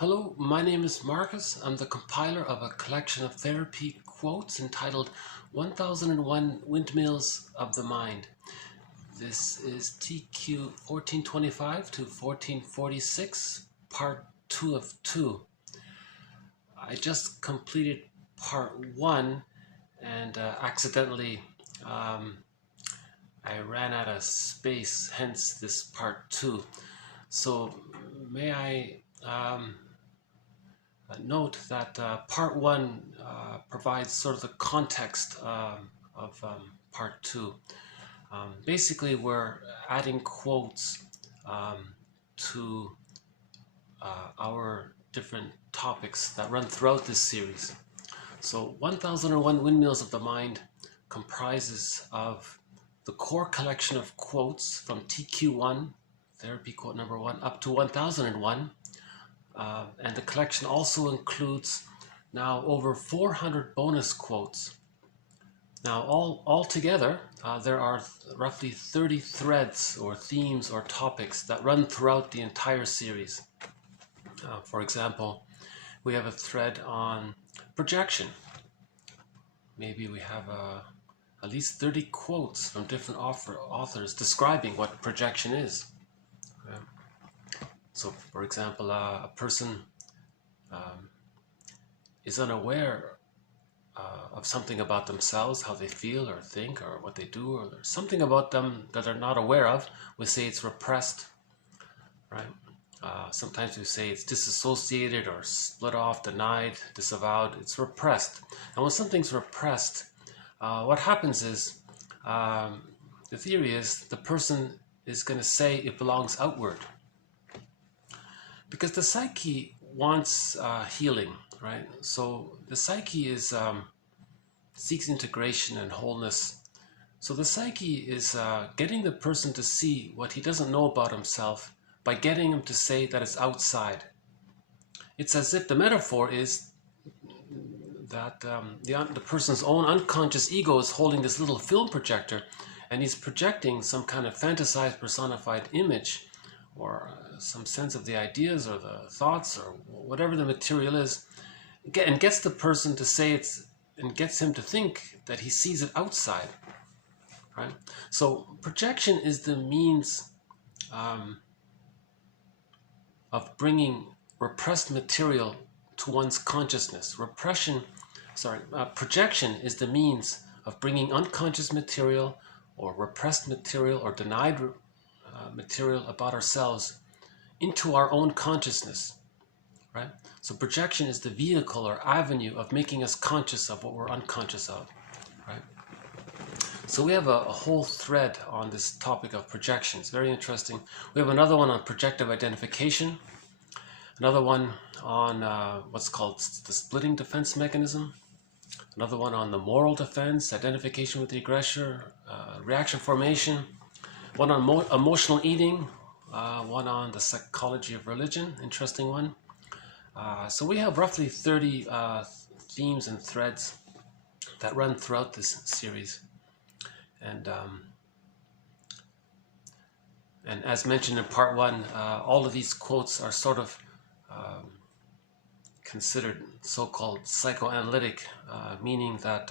Hello, my name is Marcus. I'm the compiler of a collection of therapy quotes entitled 1001 Windmills of the Mind. This is TQ 1425 to 1446, part 2 of 2. I just completed part 1 and accidentally I ran out of space, hence this part 2. So may I note that part 1 provides sort of the context of part 2. Basically, we're adding quotes to our different topics that run throughout this series. So 1001 Windmills of the Mind comprises of the core collection of quotes from TQ1, therapy quote number 1, up to 1001. And the collection also includes now over 400 bonus quotes. Now, all together, there are roughly 30 threads or themes or topics that run throughout the entire series. For example, we have a thread on projection. Maybe we have at least 30 quotes from different authors describing what projection is. So, for example, a person is unaware of something about themselves, how they feel or think or what they do, or there's something about them that they're not aware of. We say it's repressed, right? Sometimes we say it's disassociated or split off, denied, disavowed. It's repressed. And when something's repressed, what happens is, the theory is the person is going to say it belongs outward. Because the psyche wants healing, right? So the psyche is seeks integration and wholeness. So the psyche is getting the person to see what he doesn't know about himself by getting him to say that it's outside. It's as if the metaphor is that the person's own unconscious ego is holding this little film projector, and he's projecting some kind of fantasized personified image or some sense of the ideas or the thoughts or whatever the material is, and gets the person to say it's, and gets him to think that he sees it outside, right? So projection is the means of bringing repressed material to one's consciousness. Projection is the means of bringing unconscious material or repressed material or denied material about ourselves into our own consciousness, right? So projection is the vehicle or avenue of making us conscious of what we're unconscious of, right? So we have a whole thread on this topic of projections. Very interesting. We have another one on projective identification, another one on what's called the splitting defense mechanism, another one on the moral defense, identification with the aggressor, reaction formation, one on emotional eating, one on the psychology of religion, interesting one. So we have roughly 30 themes and threads that run throughout this series. And as mentioned in part 1, all of these quotes are sort of considered so-called psychoanalytic, meaning that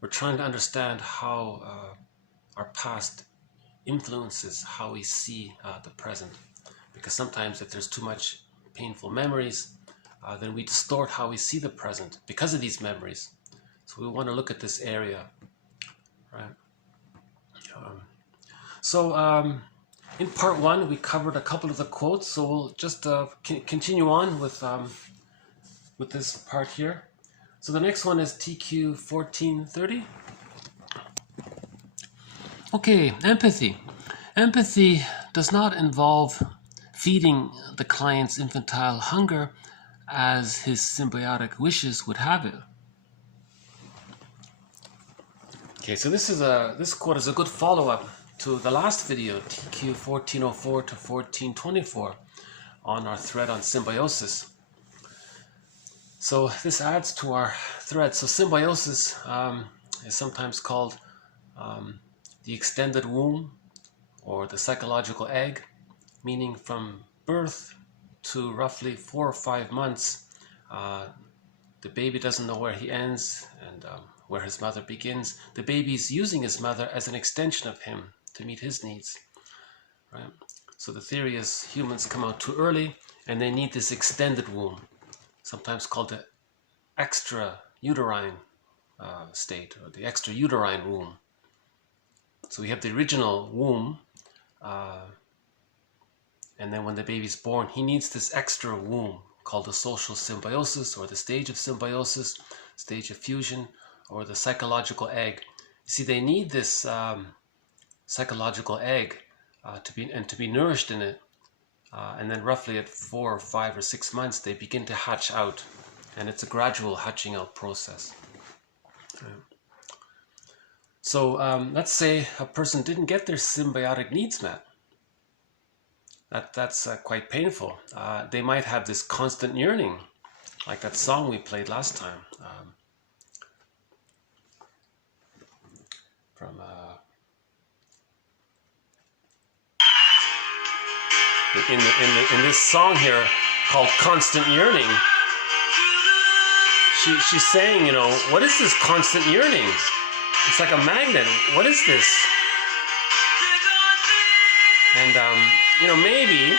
we're trying to understand how our past influences how we see the present. Because sometimes if there's too much painful memories, then we distort how we see the present because of these memories. So we want to look at this area, right? In part 1 we covered a couple of the quotes, so we'll just continue on with this part here. So the next one is TQ 1430. Okay, empathy. Empathy does not involve feeding the client's infantile hunger as his symbiotic wishes would have it. Okay, so this quote is a good follow-up to the last video, TQ 1404 to 1424, on our thread on symbiosis. So this adds to our thread. So symbiosis is sometimes called the extended womb or the psychological egg, meaning from birth to roughly 4 or 5 months, the baby doesn't know where he ends and where his mother begins. The baby's using his mother as an extension of him to meet his needs. Right? So the theory is humans come out too early and they need this extended womb, sometimes called the extra-uterine state, or the extra-uterine womb. So we have the original womb, and then when the baby's born, he needs this extra womb called the social symbiosis, or the stage of symbiosis, stage of fusion, or the psychological egg. You see, they need this psychological egg to be nourished in it, and then roughly at 4 or 5 or 6 months, they begin to hatch out, and it's a gradual hatching out process. So let's say a person didn't get their symbiotic needs met. That's quite painful. They might have this constant yearning, like that song we played last time. In this song here called Constant Yearning, she's saying, you know, what is this constant yearning? It's like a magnet. What is this? And, you know, maybe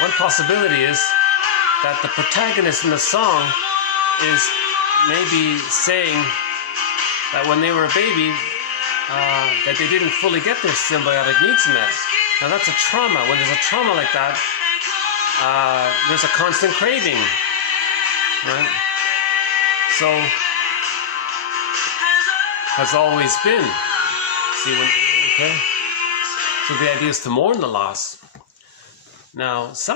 one possibility is that the protagonist in the song is maybe saying that when they were a baby, that they didn't fully get their symbiotic needs met. Now that's a trauma. When there's a trauma like that, there's a constant craving, right? So, has always been. See, okay? So the idea is to mourn the loss. Now, as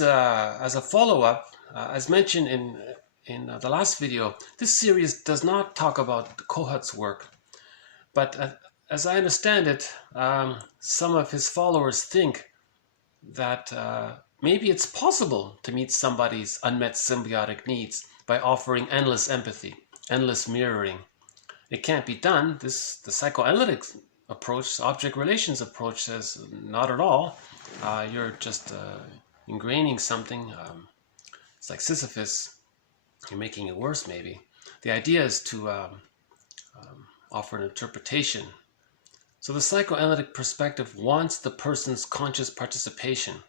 a follow-up, as mentioned in the last video, this series does not talk about Kohut's work, but as I understand it, some of his followers think that maybe it's possible to meet somebody's unmet symbiotic needs by offering endless empathy, endless mirroring. It can't be done. The psychoanalytic approach, object relations approach, says not at all. You're just ingraining something. It's like Sisyphus. You're making it worse, maybe. The idea is to offer an interpretation. So the psychoanalytic perspective wants the person's conscious participation.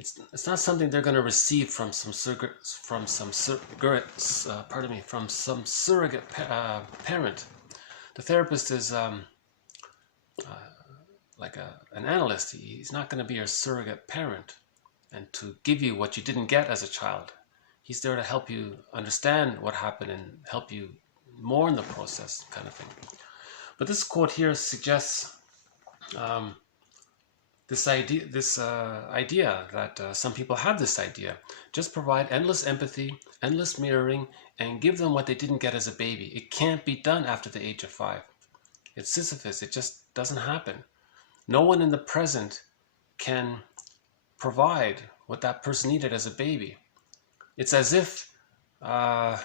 It's not something they're going to receive from some surrogate parent. The therapist is like an analyst. He's not going to be your surrogate parent and to give you what you didn't get as a child. He's there to help you understand what happened and help you mourn the process, kind of thing. But this quote here suggests this idea that some people have this idea. Just provide endless empathy, endless mirroring, and give them what they didn't get as a baby. It can't be done after the age of 5. It's Sisyphus. It just doesn't happen. No one in the present can provide what that person needed as a baby. It's as if we're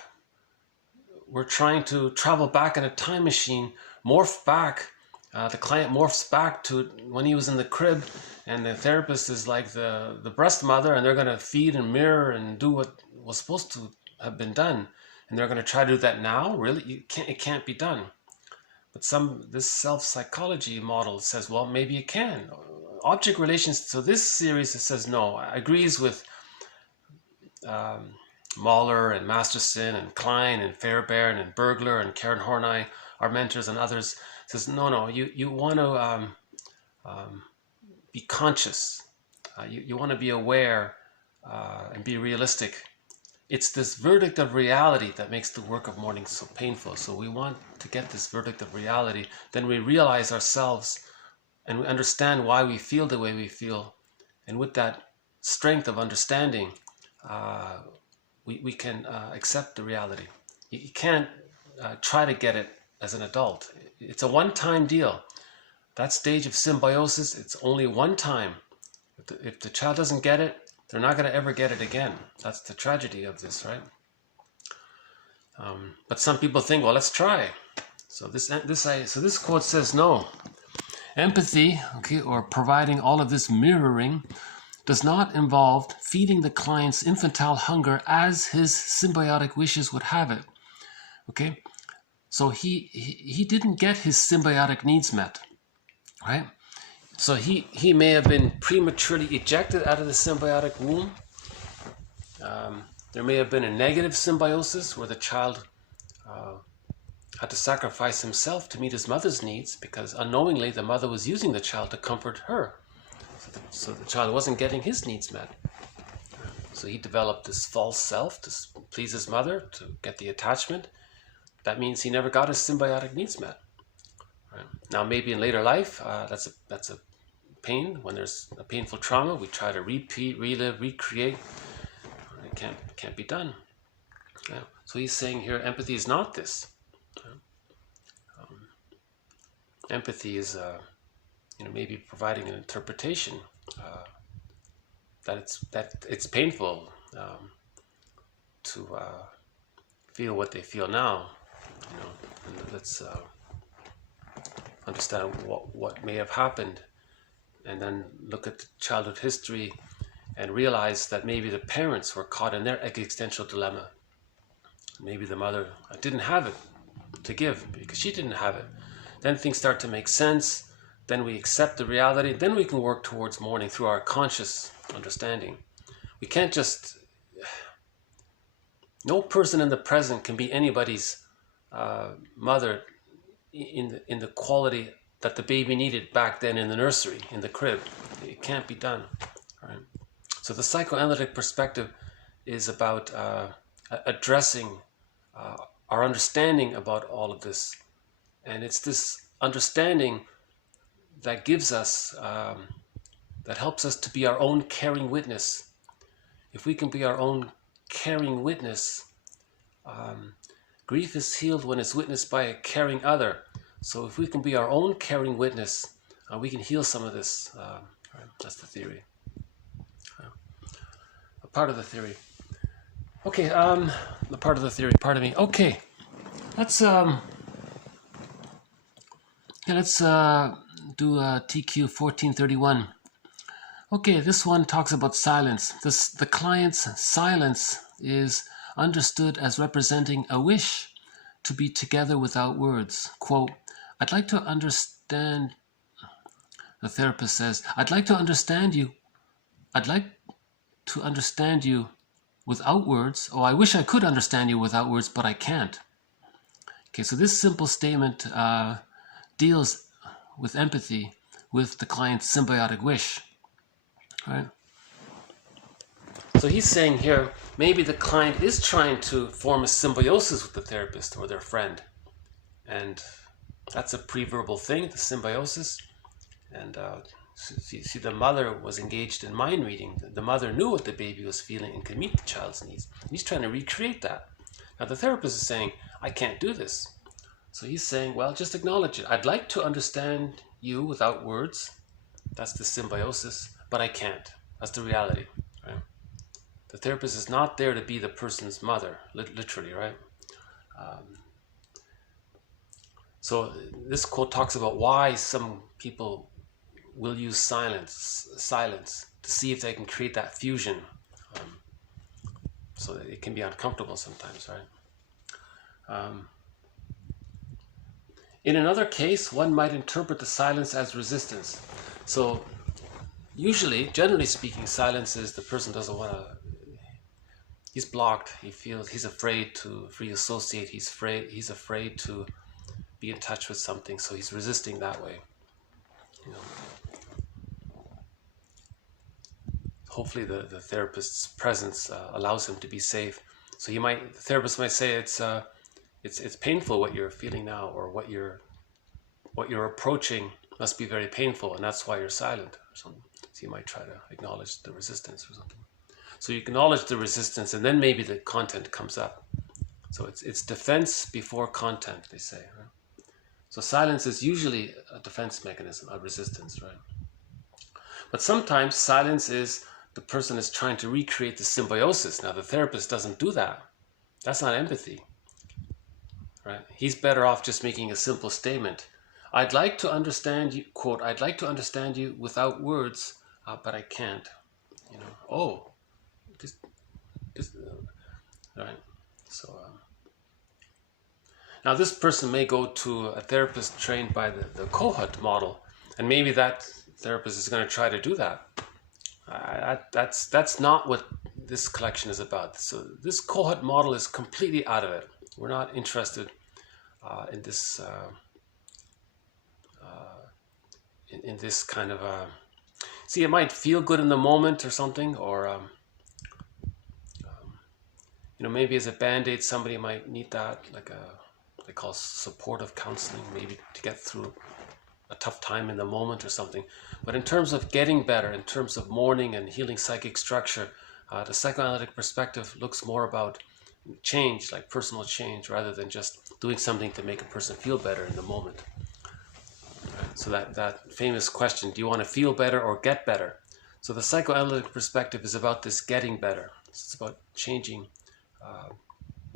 trying to travel back in a time machine, morph back. The client morphs back to when he was in the crib, and the therapist is like the breast mother, and they're going to feed and mirror and do what was supposed to have been done. And they're going to try to do that now? Really? It can't be done. But this self-psychology model says, well, maybe it can. Object relations, so this series, it says no. Agrees with Mahler and Masterson and Klein and Fairbairn and Bergler and Karen Horney, our mentors and others, says no, you want to be conscious. You want to be aware and be realistic. It's this verdict of reality that makes the work of mourning so painful. So we want to get this verdict of reality. Then we realize ourselves and we understand why we feel the way we feel. And with that strength of understanding, we can accept the reality. You can't try to get it as an adult. It's a one-time deal. That stage of symbiosis, it's only one time. If the child doesn't get it, they're not going to ever get it again. That's the tragedy of this, right? But some people think, well, let's try. So this quote says no. Empathy, okay, or providing all of this mirroring, does not involve feeding the client's infantile hunger as his symbiotic wishes would have it. Okay, so he didn't get his symbiotic needs met, right? So he may have been prematurely ejected out of the symbiotic womb. There may have been a negative symbiosis where the child had to sacrifice himself to meet his mother's needs because unknowingly the mother was using the child to comfort her. So the child wasn't getting his needs met. So he developed this false self to please his mother, to get the attachment. That means he never got his symbiotic needs met. Right? Now maybe in later life, that's a pain. When there's a painful trauma, we try to repeat, relive, recreate. It can't be done. Yeah. So he's saying here, empathy is not this. Empathy is, maybe providing an interpretation that it's painful to feel what they feel now. And let's understand what may have happened, and then look at the childhood history and realize that maybe the parents were caught in their existential dilemma. Maybe the mother didn't have it to give because she didn't have it. Then things start to make sense. Then we accept the reality. Then we can work towards mourning through our conscious understanding. We can't just... No person in the present can be anybody's mother in the quality that the baby needed back then in the nursery, in the crib. It can't be done. Right? So the psychoanalytic perspective is about addressing our understanding about all of this. And it's this understanding that gives us, that helps us to be our own caring witness. If we can be our own caring witness, grief is healed when it's witnessed by a caring other. So if we can be our own caring witness, we can heal some of this. Right? That's the theory. A part of the theory. Okay, the part of the theory, pardon me. Okay, let's do TQ 1431. Okay, this one talks about silence. The client's silence is understood as representing a wish to be together without words. Quote, I'd like to understand, the therapist says, I'd like to understand you without words. Oh, I wish I could understand you without words, but I can't. Okay, so this simple statement deals with empathy with the client's symbiotic wish. Right? So he's saying here, maybe the client is trying to form a symbiosis with the therapist or their friend. And that's a pre-verbal thing, the symbiosis. And see, the mother was engaged in mind reading. The mother knew what the baby was feeling and could meet the child's needs. And he's trying to recreate that. Now the therapist is saying, I can't do this. So he's saying, well, just acknowledge it. I'd like to understand you without words. That's the symbiosis, but I can't. That's the reality, right? The therapist is not there to be the person's mother, literally, right? So this quote talks about why some people will use silence to see if they can create that fusion. So that it can be uncomfortable sometimes, right? In another case, one might interpret the silence as resistance. So usually, generally speaking, silence is the person doesn't want to, he's blocked, he feels, he's afraid to free associate, he's afraid to be in touch with something, so he's resisting that way. Hopefully the therapist's presence allows him to be safe. So the therapist might say it's painful what you're feeling now, or what you're approaching must be very painful, and that's why you're silent or something. So you might try to acknowledge the resistance or something. So you acknowledge the resistance, and then maybe the content comes up. So it's defense before content, they say. Right? So silence is usually a defense mechanism, a resistance, right? But sometimes silence is the person is trying to recreate the symbiosis. Now the therapist doesn't do that. That's not empathy. Right? He's better off just making a simple statement. I'd like to understand you, quote, I'd like to understand you without words, but I can't. oh, this, right? So now this person may go to a therapist trained by the Kohut model, and maybe that therapist is going to try to do that. That's not what this collection is about. So this Kohut model is completely out of it. We're not interested in this in this kind of see, it might feel good in the moment or something, or maybe as a band-aid somebody might need that, like they call supportive counseling, maybe to get through a tough time in the moment or something. But in terms of getting better, in terms of mourning and healing psychic structure, the psychoanalytic perspective looks more about change, like personal change, rather than just doing something to make a person feel better in the moment. So that famous question, do you want to feel better or get better? So the psychoanalytic perspective is about this getting better. It's about changing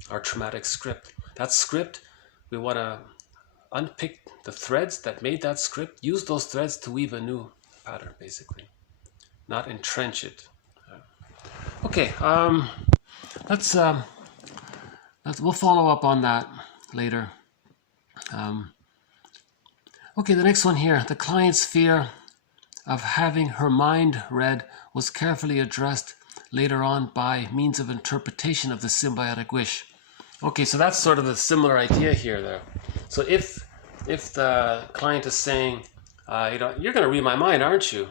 our traumatic script. That script, we want to unpick the threads that made that script, use those threads to weave a new pattern, basically, not entrench it. Okay, we'll follow up on that later. Okay, the next one here. The client's fear of having her mind read was carefully addressed later on by means of interpretation of the symbiotic wish. Okay, so that's sort of a similar idea here, though. So if the client is saying, you're going to read my mind, aren't you?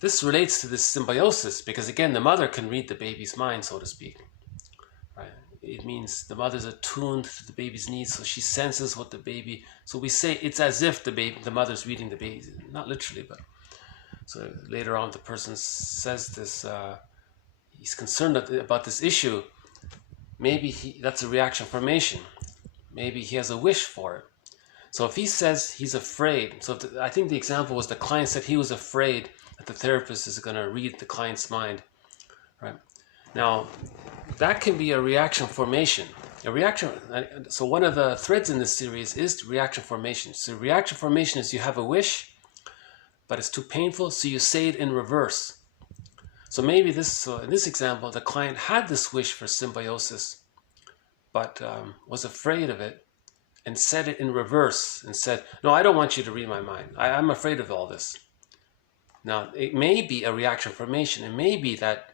This relates to this symbiosis because, again, the mother can read the baby's mind, so to speak. Right? It means the mother's attuned to the baby's needs, so she senses what the baby. So we say it's as if the mother's reading the baby, not literally, but. So later on, the person says this. He's concerned about this issue. Maybe that's a reaction formation. Maybe he has a wish for it. So if he says he's afraid, so I think the example was the client said he was afraid that the therapist is going to read the client's mind, right? Now, that can be a reaction formation. So one of the threads in this series is reaction formation. So reaction formation is you have a wish, but it's too painful, so you say it in reverse. So maybe in this example, the client had this wish for symbiosis, but was afraid of it, and said it in reverse and said, no, I don't want you to read my mind. I'm afraid of all this. Now, it may be a reaction formation. It may be that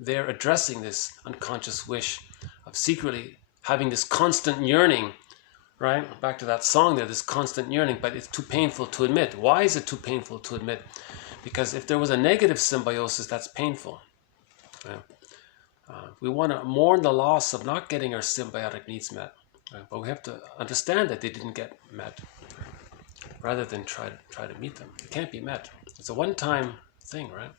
they're addressing this unconscious wish of secretly having this constant yearning, right? Back to that song there, this constant yearning, but it's too painful to admit. Why is it too painful to admit? Because if there was a negative symbiosis, that's painful. Right? We want to mourn the loss of not getting our symbiotic needs met. But we have to understand that they didn't get met, rather than try to meet them. They can't be met. It's a one-time thing, right?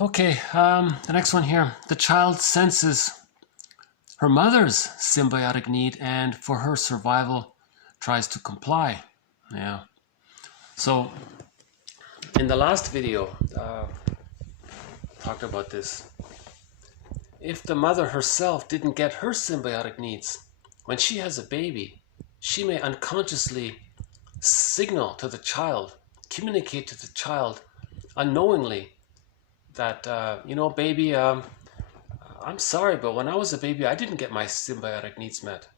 Okay, the next one here. The child senses her mother's symbiotic need and for her survival tries to comply. Yeah. So in the last video, talked about this. If the mother herself didn't get her symbiotic needs, when she has a baby, she may unconsciously signal to the child, communicate to the child unknowingly that, baby, I'm sorry, but when I was a baby, I didn't get my symbiotic needs met.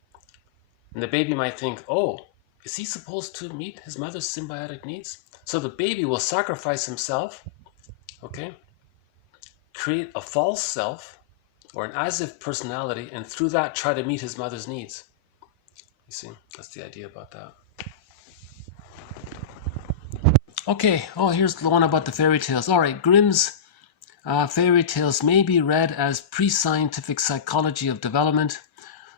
And the baby might think, oh, is he supposed to meet his mother's symbiotic needs? So the baby will sacrifice himself, okay, create a false self, or an as-if personality, and through that try to meet his mother's needs. You see, that's the idea about that. Okay, here's the one about the fairy tales. All right, Grimm's fairy tales may be read as pre-scientific psychology of development,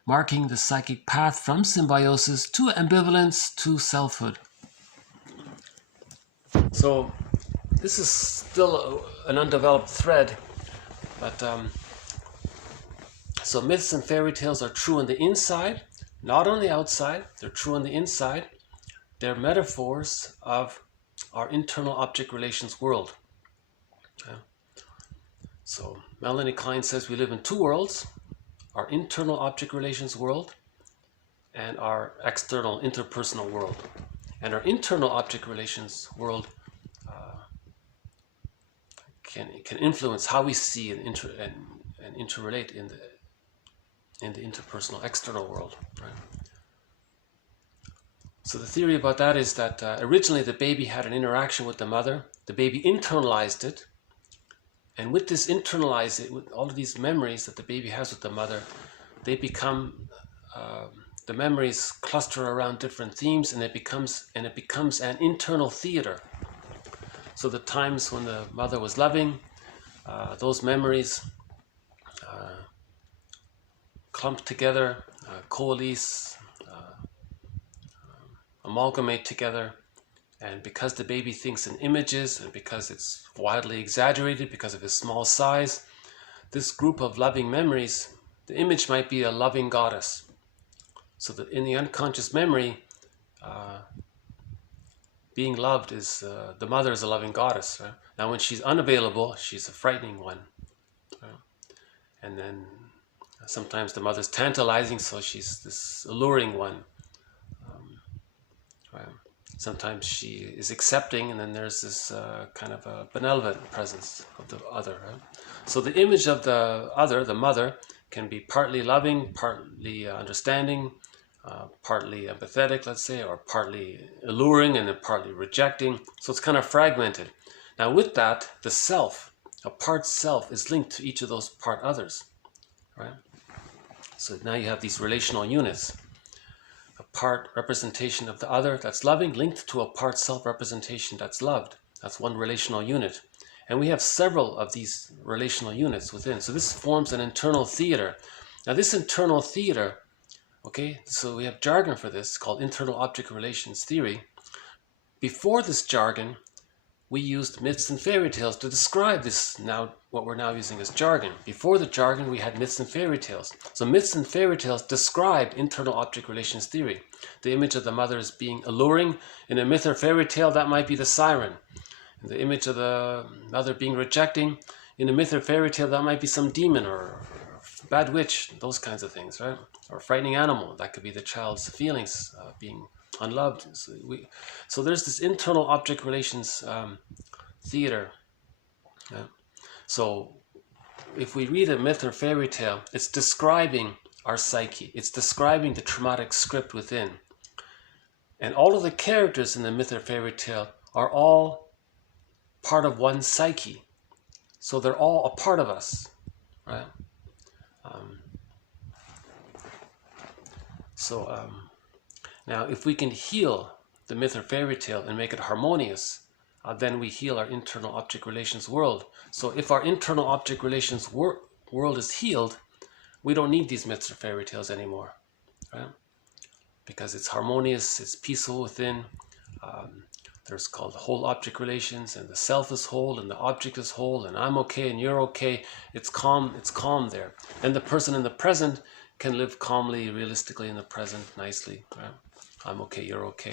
marking the psychic path from symbiosis to ambivalence to selfhood. So this is still an undeveloped thread, but so myths and fairy tales are true on the inside, not on the outside. They're true on the inside. They're metaphors of our internal object relations world. Okay. So Melanie Klein says we live in two worlds, our internal object relations world and our external interpersonal world. And our internal object relations world can influence how we see and interrelate in the interpersonal external world, right? So the theory about that is that originally the baby had an interaction with the mother. The baby internalized it, and with this internalized it, with all of these memories that the baby has with the mother, they become the memories cluster around different themes, and it becomes an internal theater. So the times when the mother was loving, those memories clump together, coalesce, amalgamate together, and because the baby thinks in images and because it's wildly exaggerated because of his small size, this group of loving memories, the image might be a loving goddess. So that in the unconscious memory, being loved is, the mother is a loving goddess. Right? Now when she's unavailable, she's a frightening one. Right? And then sometimes the mother's tantalizing, so she's this alluring one. Right? Sometimes she is accepting, and then there's this kind of a benevolent presence of the other. Right? So the image of the other, the mother, can be partly loving, partly understanding, partly empathetic, let's say, or partly alluring and then partly rejecting. So it's kind of fragmented. Now with that, the self, a part self, is linked to each of those part others. Right? So now you have these relational units. A part representation of the other that's loving linked to a part self representation that's loved. That's one relational unit. And we have several of these relational units within. So this forms an internal theater. Now this internal theater, okay, so we have jargon for this called internal object relations theory. Before this jargon, we used myths and fairy tales to describe this, now what we're now using as jargon. Before the jargon, we had myths and fairy tales. So myths and fairy tales describe internal object relations theory. The image of the mother as being alluring. In a myth or fairy tale, that might be the siren. And the image of the mother being rejecting. In a myth or fairy tale, that might be some demon or bad witch, those kinds of things, right? Or a frightening animal, that could be the child's feelings being unloved. So there's this internal object relations theater. Yeah? So if we read a myth or fairy tale, it's describing our psyche. It's describing the traumatic script within. And all of the characters in the myth or fairy tale are all part of one psyche. So they're all a part of us, right? Now if we can heal the myth or fairy tale and make it harmonious, then we heal our internal object relations world. So if our internal object relations world is healed, we don't need these myths or fairy tales anymore, right? Because it's harmonious, it's peaceful within. There's called whole object relations, and the self is whole and the object is whole, and I'm okay and you're okay. It's calm there. And the person in the present can live calmly, realistically in the present, nicely, right? I'm okay, you're okay.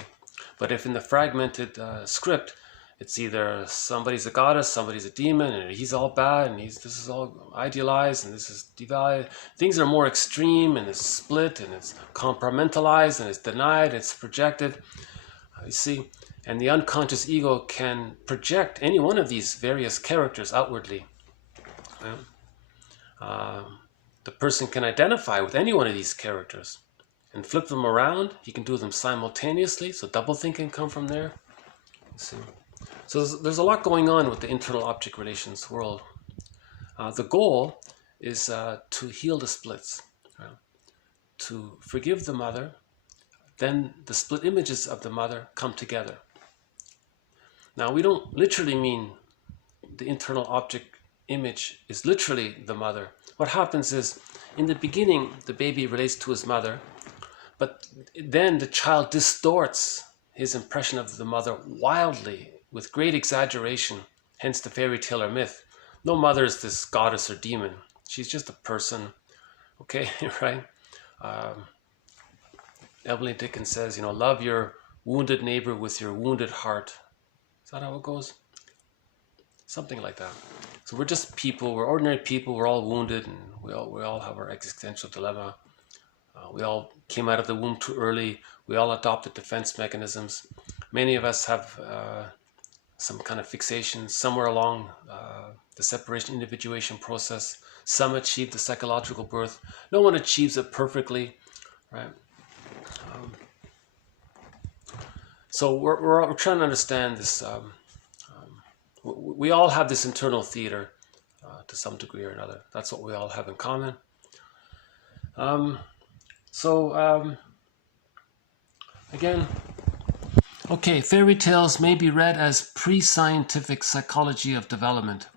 But if in the fragmented script, it's either somebody's a goddess, somebody's a demon, and he's all bad, and this is all idealized, and this is devalued. Things are more extreme, and it's split, and it's compartmentalized, and it's denied, it's projected. You see, and the unconscious ego can project any one of these various characters outwardly. Yeah? The person can identify with any one of these characters and flip them around. He can do them simultaneously, so doublethink can come from there. You see. So there's a lot going on with the internal object relations world. The goal is to heal the splits, to forgive the mother. Then the split images of the mother come together. Now we don't literally mean the internal object image is literally the mother. What happens is, in the beginning, the baby relates to his mother, but then the child distorts his impression of the mother wildly, with great exaggeration, hence the fairy tale or myth. No mother is this goddess or demon. She's just a person, okay, right? Evelyn Dickens says, love your wounded neighbor with your wounded heart. Is that how it goes? Something like that. So we're just people, we're ordinary people, we're all wounded, and we all have our existential dilemma. We all came out of the womb too early. We all adopted defense mechanisms. Many of us have some kind of fixation somewhere along the separation-individuation process. Some achieve the psychological birth. No one achieves it perfectly, right? So we're trying to understand this. We all have this internal theater to some degree or another. That's what we all have in common. Again, okay, fairy tales may be read as pre-scientific psychology of development,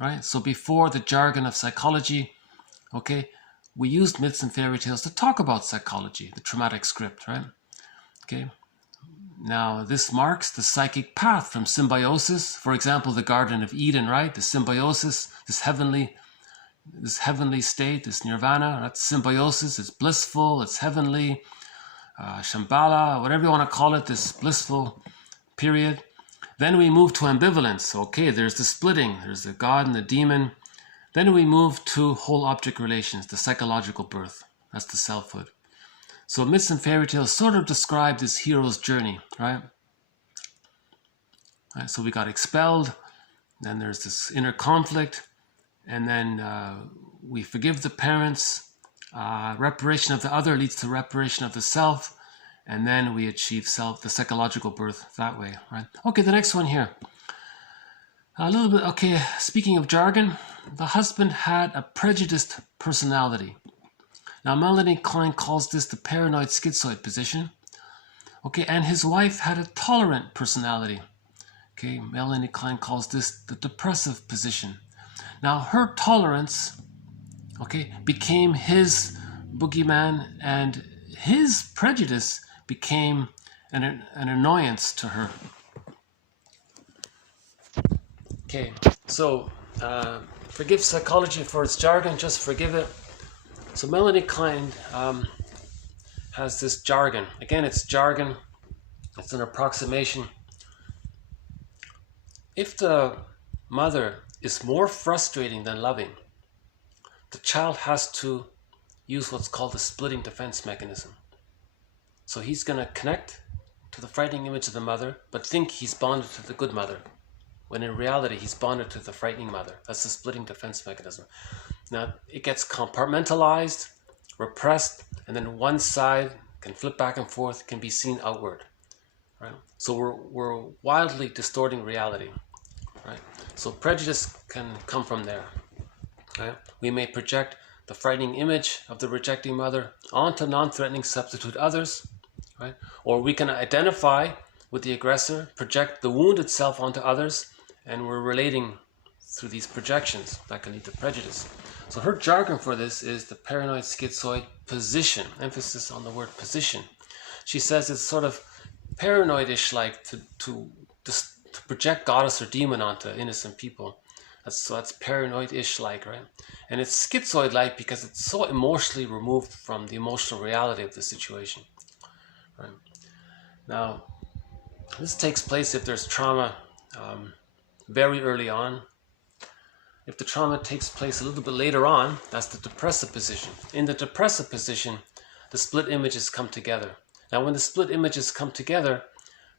right? So before the jargon of psychology, okay, we used myths and fairy tales to talk about psychology, the traumatic script, right? Okay. Now, this marks the psychic path from symbiosis, for example, the Garden of Eden, right? The symbiosis, this heavenly state, this nirvana, that's symbiosis. It's blissful, it's heavenly, Shambhala, whatever you want to call it, this blissful period. Then we move to ambivalence. Okay, there's the splitting, there's the God and the demon. Then we move to whole object relations, the psychological birth. That's the selfhood. So myths and fairy tales sort of describe this hero's journey, right? So we got expelled, then there's this inner conflict, and then we forgive the parents. Reparation of the other leads to reparation of the self, and then we achieve the psychological birth that way, right? Okay, the next one here. A little bit, okay, speaking of jargon, the husband had a prejudiced personality. Now, Melanie Klein calls this the paranoid schizoid position. Okay, and his wife had a tolerant personality. Okay, Melanie Klein calls this the depressive position. Now, her tolerance, okay, became his boogeyman, and his prejudice became an annoyance to her. Okay, so forgive psychology for its jargon, just forgive it. So Melanie Klein has this jargon. Again, it's jargon. It's an approximation. If the mother is more frustrating than loving, the child has to use what's called the splitting defense mechanism. So he's going to connect to the frightening image of the mother, but think he's bonded to the good mother, when in reality he's bonded to the frightening mother. That's the splitting defense mechanism. Now, it gets compartmentalized, repressed, and then one side can flip back and forth, can be seen outward. Right? So we're wildly distorting reality. Right? So prejudice can come from there. Right? We may project the frightening image of the rejecting mother onto non-threatening substitute others. Right? Or we can identify with the aggressor, project the wound itself onto others, and we're relating through these projections that can lead to prejudice. So her jargon for this is the paranoid schizoid position, emphasis on the word position. She says it's sort of paranoid-ish like to project goddess or demon onto innocent people. That's paranoid-ish like, right? And it's schizoid-like because it's so emotionally removed from the emotional reality of the situation. Right? Now, this takes place if there's trauma very early on. If the trauma takes place a little bit later on, that's the depressive position. In the depressive position, the split images come together. Now, when the split images come together,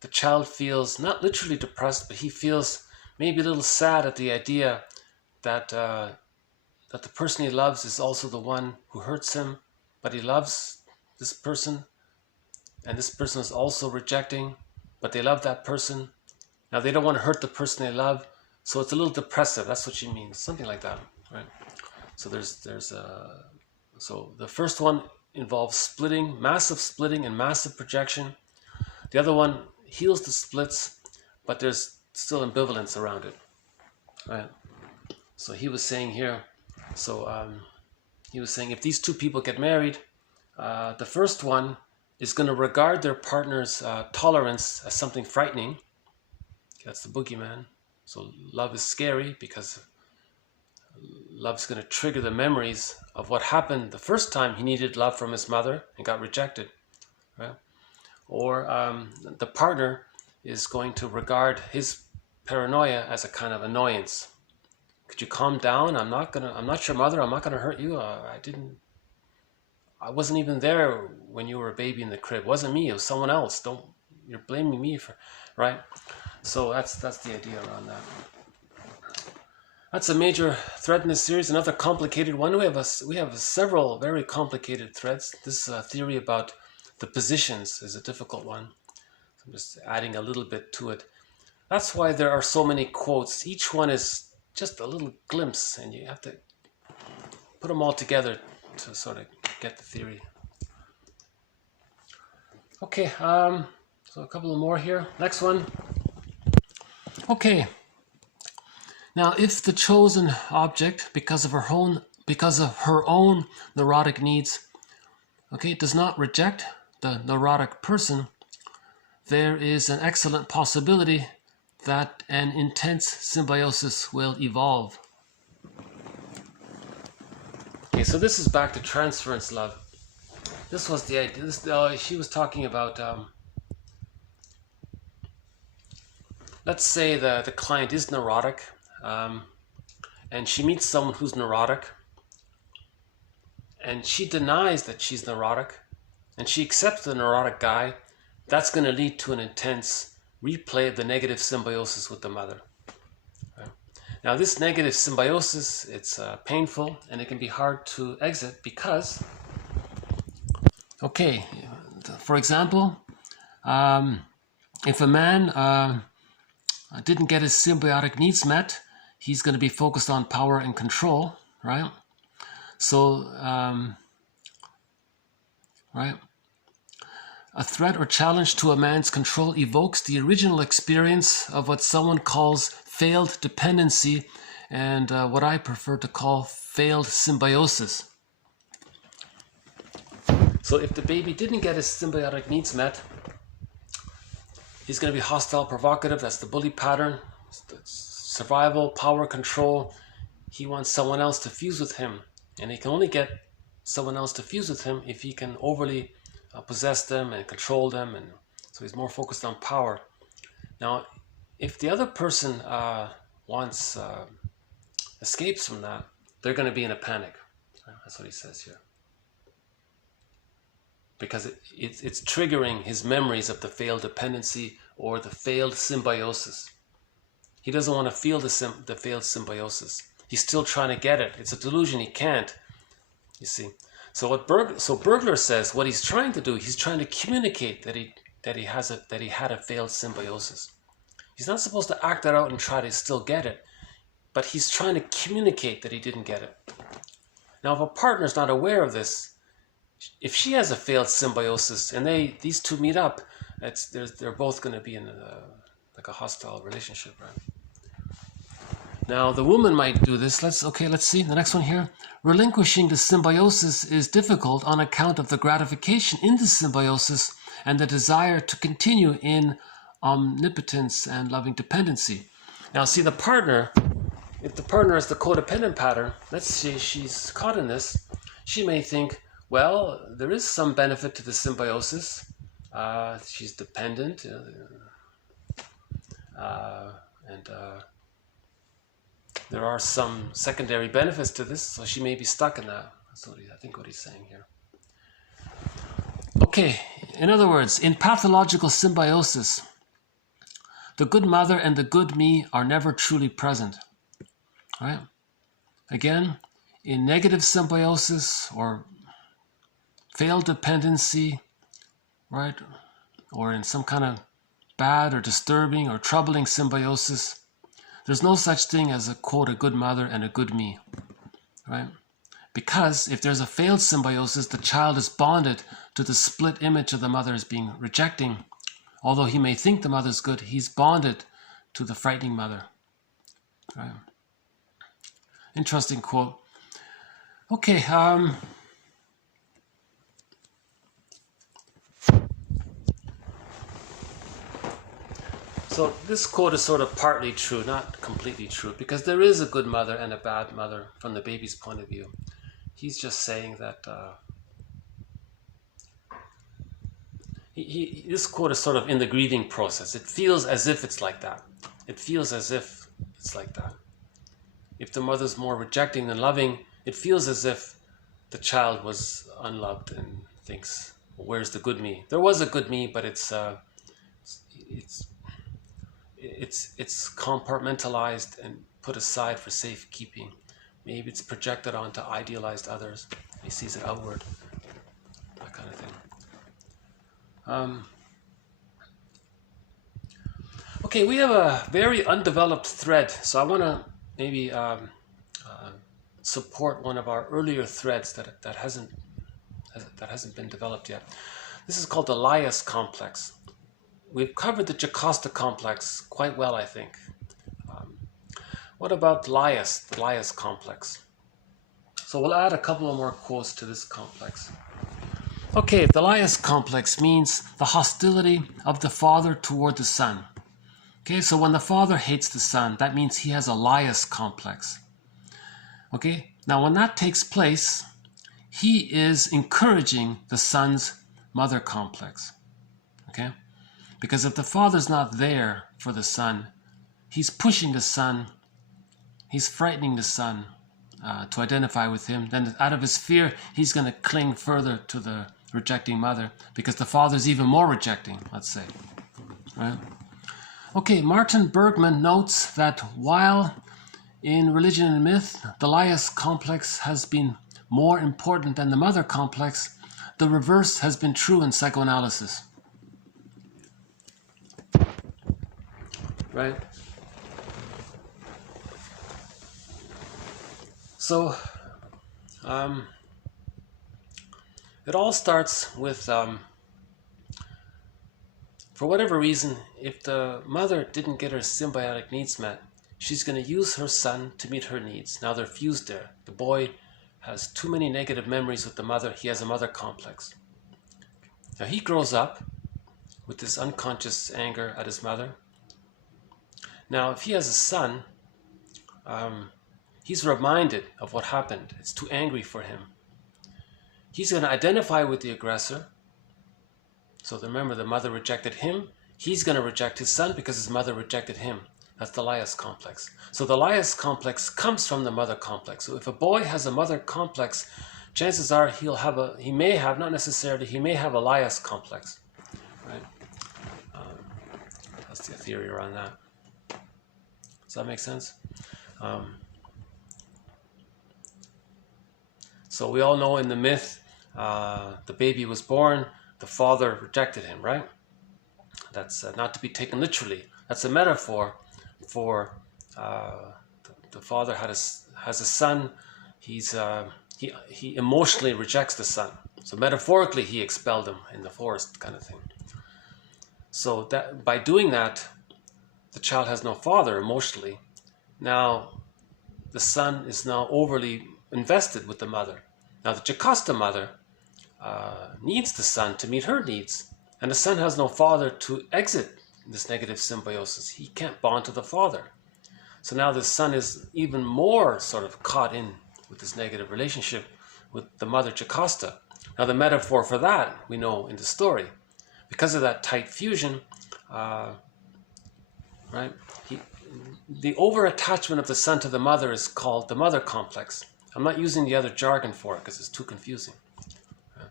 the child feels not literally depressed, but he feels maybe a little sad at the idea that that the person he loves is also the one who hurts him, but he loves this person, and this person is also rejecting, but they love that person. Now, they don't want to hurt the person they love, so it's a little depressive. That's what she means, something like that, right? So so the first one involves splitting, massive splitting and massive projection. The other one heals the splits, but there's still ambivalence around it, right? So he was saying here, he was saying if these two people get married, the first one is going to regard their partner's tolerance as something frightening. That's the boogeyman. So love is scary because love's going to trigger the memories of what happened the first time he needed love from his mother and got rejected, right? Or the partner is going to regard his paranoia as a kind of annoyance. Could you calm down? I'm not your mother. I'm not gonna hurt you. I wasn't even there when you were a baby in the crib. It wasn't me. It was someone else. You're blaming me for, right? So that's the idea around that. That's a major thread in this series. Another complicated one. We have several very complicated threads. This theory about the positions is a difficult one. I'm just adding a little bit to it. That's why there are so many quotes. Each one is just a little glimpse, and you have to put them all together to sort of get the theory. Okay, so a couple more here. Next one. Okay. Now, if the chosen object, because of her own neurotic needs, okay, does not reject the neurotic person, there is an excellent possibility that an intense symbiosis will evolve. Okay, so this is back to transference love. This was the idea. She was talking about, let's say the client is neurotic, and she meets someone who's neurotic, and she denies that she's neurotic, and she accepts the neurotic guy. That's going to lead to an intense replay of the negative symbiosis with the mother. Right? Now, this negative symbiosis, it's painful, and it can be hard to exit because, okay, for example, if a man didn't get his symbiotic needs met, he's going to be focused on power and control, right? So, right? A threat or challenge to a man's control evokes the original experience of what someone calls failed dependency and what I prefer to call failed symbiosis. So if the baby didn't get his symbiotic needs met, he's going to be hostile, provocative. That's the bully pattern. Survival, power, control. He wants someone else to fuse with him. And he can only get someone else to fuse with him if he can overly possess them and control them. And so he's more focused on power. Now, if the other person escapes from that, they're going to be in a panic. That's what he says here. Because it's triggering his memories of the failed dependency or the failed symbiosis. He doesn't want to feel the failed symbiosis. He's still trying to get it. It's a delusion. He can't. You see. So Bergler says what he's trying to do. He's trying to communicate that he had a failed symbiosis. He's not supposed to act that out and try to still get it, but he's trying to communicate that he didn't get it. Now, if a partner's not aware of this, if she has a failed symbiosis and these two meet up, they're both going to be in a hostile relationship, right? Now, the woman might do this. Let's see the next one here. Relinquishing the symbiosis is difficult on account of the gratification in the symbiosis and the desire to continue in omnipotence and loving dependency. Now, see the partner. If the partner has the codependent pattern, let's say she's caught in this, she may think, well, there is some benefit to the symbiosis. She's dependent, and there are some secondary benefits to this, so she may be stuck in that. That's what what he's saying here. Okay, in other words, in pathological symbiosis, the good mother and the good me are never truly present. Right? Again, in negative symbiosis or failed dependency, right, or in some kind of bad or disturbing or troubling symbiosis, there's no such thing as a quote, a good mother and a good me, right? Because if there's a failed symbiosis, the child is bonded to the split image of the mother as being rejecting. Although he may think the mother's good, he's bonded to the frightening mother, right? Interesting quote. Okay, so this quote is sort of partly true, not completely true, because there is a good mother and a bad mother from the baby's point of view. He's just saying that this quote is sort of in the grieving process. It feels as if it's like that. It feels as if it's like that. If the mother's more rejecting than loving, it feels as if the child was unloved and thinks, well, where's the good me? There was a good me, but it's compartmentalized, and put aside for safekeeping. Maybe it's projected onto idealized others. He sees it outward, that kind of thing. Okay, we have a very undeveloped thread, so I want to maybe support one of our earlier threads that hasn't been developed yet. This is called the Elias complex. We've covered the Jocasta complex quite well, I think. What about the Elias complex? So we'll add a couple of more quotes to this complex. Okay, the Elias complex means the hostility of the father toward the son. Okay, so when the father hates the son, that means he has a Elias complex. Okay, now when that takes place, he is encouraging the son's mother complex. Okay, because if the father's not there for the son, he's pushing the son, he's frightening the son to identify with him. Then out of his fear, he's going to cling further to the rejecting mother because the father's even more rejecting, let's say. Right? Okay, Martin Bergman notes that while in Religion and Myth, the Elias complex has been more important than the mother complex, the reverse has been true in psychoanalysis. Right? So, it all starts with, for whatever reason, if the mother didn't get her symbiotic needs met, she's going to use her son to meet her needs. Now they're fused there. The boy has too many negative memories with the mother. He has a mother complex. Now he grows up with this unconscious anger at his mother. Now if he has a son, he's reminded of what happened. It's too angry for him. He's going to identify with the aggressor. So remember, the mother rejected him. He's going to reject his son because his mother rejected him. That's the Elias complex. So the Elias complex comes from the mother complex. So if a boy has a mother complex, chances are he may have Elias complex. Right? That's the theory around that. Does that make sense? So we all know in the myth, the baby was born, the father rejected him, right? That's not to be taken literally. That's a metaphor for the father has a son. He emotionally rejects the son. So metaphorically, he expelled him in the forest, kind of thing. So that by doing that, the child has no father emotionally. Now, the son is now overly invested with the mother. Now, the Jocasta mother needs the son to meet her needs, and the son has no father to exit this negative symbiosis. He can't bond to the father. So now the son is even more sort of caught in with this negative relationship with the mother Jocasta. Now the metaphor for that we know in the story. Because of that tight fusion, right? The over-attachment of the son to the mother is called the mother complex. I'm not using the other jargon for it because it's too confusing. Right?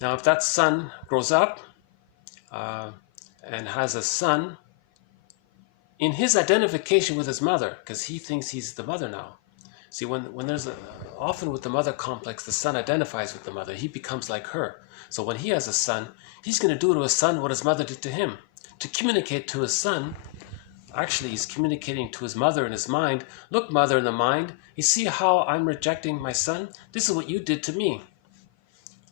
Now if that son grows up and has a son, in his identification with his mother, because he thinks he's the mother now. See, when there's often with the mother complex, the son identifies with the mother. He becomes like her. So when he has a son, he's going to do to his son what his mother did to him. To communicate to his son, actually he's communicating to his mother in his mind. Look, mother in the mind, you see how I'm rejecting my son? This is what you did to me.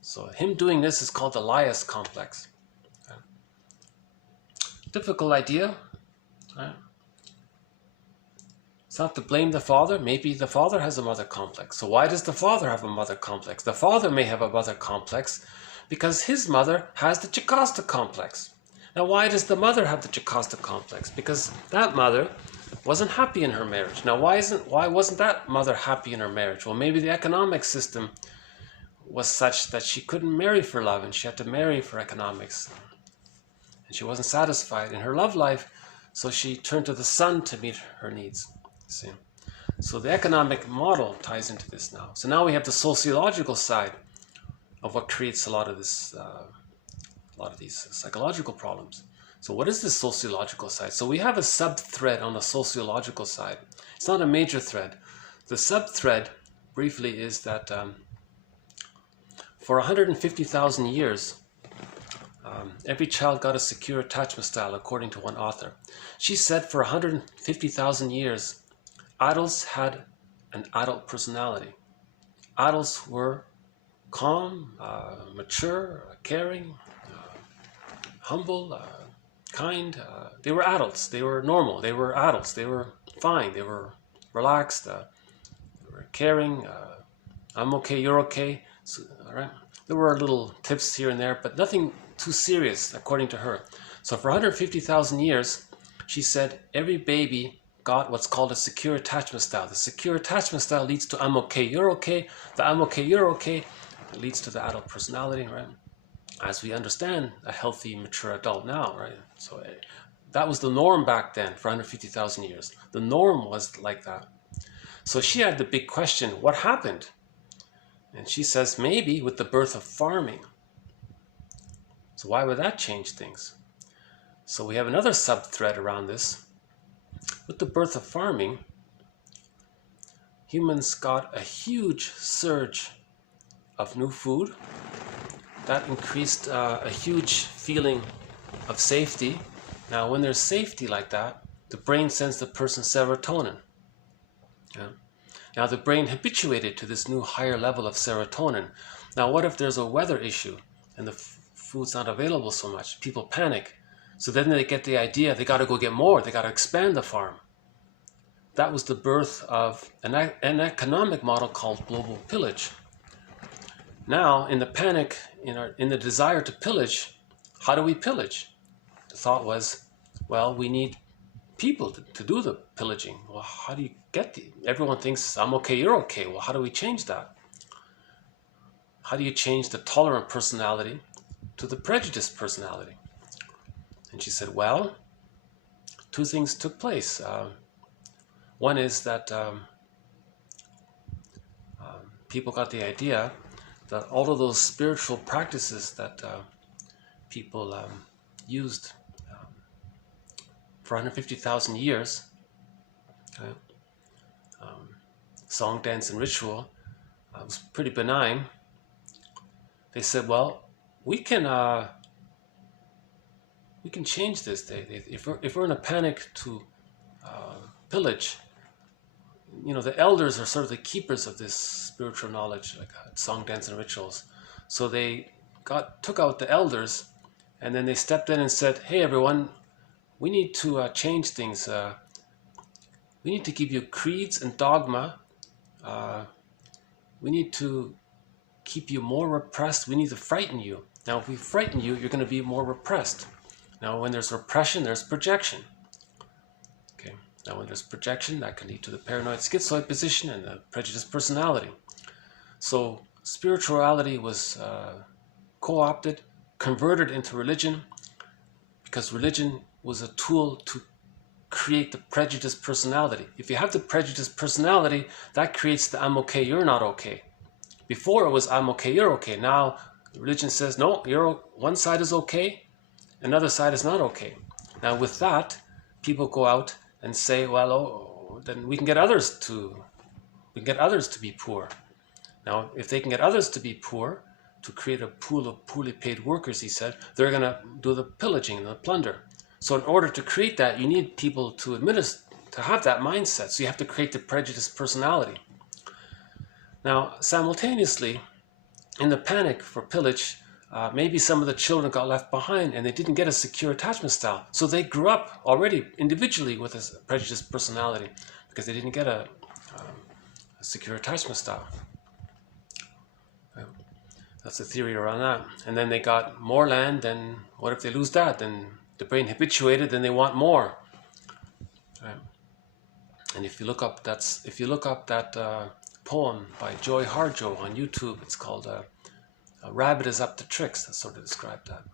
So him doing this is called the Elias complex. Okay. Difficult idea. Right? It's not to blame the father. Maybe the father has a mother complex. So why does the father have a mother complex? The father may have a mother complex because his mother has the Jocasta complex. Now why does the mother have the Jocasta complex? Because that mother wasn't happy in her marriage. Now why wasn't that mother happy in her marriage? Well, maybe the economic system was such that she couldn't marry for love and she had to marry for economics. And she wasn't satisfied in her love life. So she turned to the son to meet her needs. See? So the economic model ties into this now. So now we have the sociological side of what creates a lot of these psychological problems. So what is the sociological side? So we have a sub-thread on the sociological side. It's not a major thread. The sub-thread, briefly, is that for 150,000 years, every child got a secure attachment style, according to one author. She said for 150,000 years, adults had an adult personality. Adults were calm, mature, caring, humble, kind. They were adults. They were normal. They were adults. They were fine. They were relaxed. They were caring. I'm okay. You're okay. So, all right. There were little tips here and there, but nothing too serious, according to her. So for 150,000 years, she said every baby got what's called a secure attachment style. The secure attachment style leads to I'm okay, you're okay. The I'm okay, you're okay leads to the adult personality, right? As we understand a healthy, mature adult now, right? So that was the norm back then for 150,000 years. The norm was like that. So she had the big question, what happened? And she says maybe with the birth of farming. So why would that change things? So we have another sub-thread around this. With the birth of farming, humans got a huge surge of new food. That increased a huge feeling of safety. Now, when there's safety like that, the brain sends the person serotonin. Yeah. Now, the brain habituated to this new higher level of serotonin. Now, what if there's a weather issue and the food's not available so much? People panic. So then they get the idea they got to go get more. They got to expand the farm. That was the birth of an economic model called global pillage. Now, in the panic, in the desire to pillage, how do we pillage? The thought was, well, we need people to do the pillaging. Well, how do you get everyone thinks I'm okay, you're okay. Well, how do we change that? How do you change the tolerant personality to the prejudiced personality? And she said, well, two things took place. One is that people got the idea that all of those spiritual practices that people used for 150,000 years, okay, song, dance, and ritual, was pretty benign. They said, well, we can change this. If we're in a panic to pillage, the elders are sort of the keepers of this spiritual knowledge, like song, dance, and rituals. So they took out the elders, and then they stepped in and said, hey, everyone, we need to change things. We need to give you creeds and dogma. We need to keep you more repressed. We need to frighten you. Now, if we frighten you, you're going to be more repressed. Now, when there's repression, there's projection. Okay. Now, when there's projection, that can lead to the paranoid schizoid position and the prejudiced personality. So, spirituality was co-opted, converted into religion, because religion was a tool to create the prejudiced personality. If you have the prejudiced personality, that creates the I'm okay, you're not okay. Before it was I'm okay, you're okay. Now, religion says, no, one side is okay, another side is not okay. Now, with that, people go out and say, well, then we can get others to be poor. Now, if they can get others to be poor, to create a pool of poorly paid workers, he said, they're going to do the pillaging and the plunder. So in order to create that, you need people to have that mindset. So you have to create the prejudiced personality. Now, simultaneously, in the panic for pillage, maybe some of the children got left behind and they didn't get a secure attachment style. So they grew up already individually with a prejudiced personality because they didn't get a secure attachment style. That's the theory around that. And then they got more land, then what if they lose that? Then the brain habituated, then they want more. Right? And if you look up that poem by Joy Harjo on YouTube, it's called "A Rabbit is Up to Tricks." That sort of described that.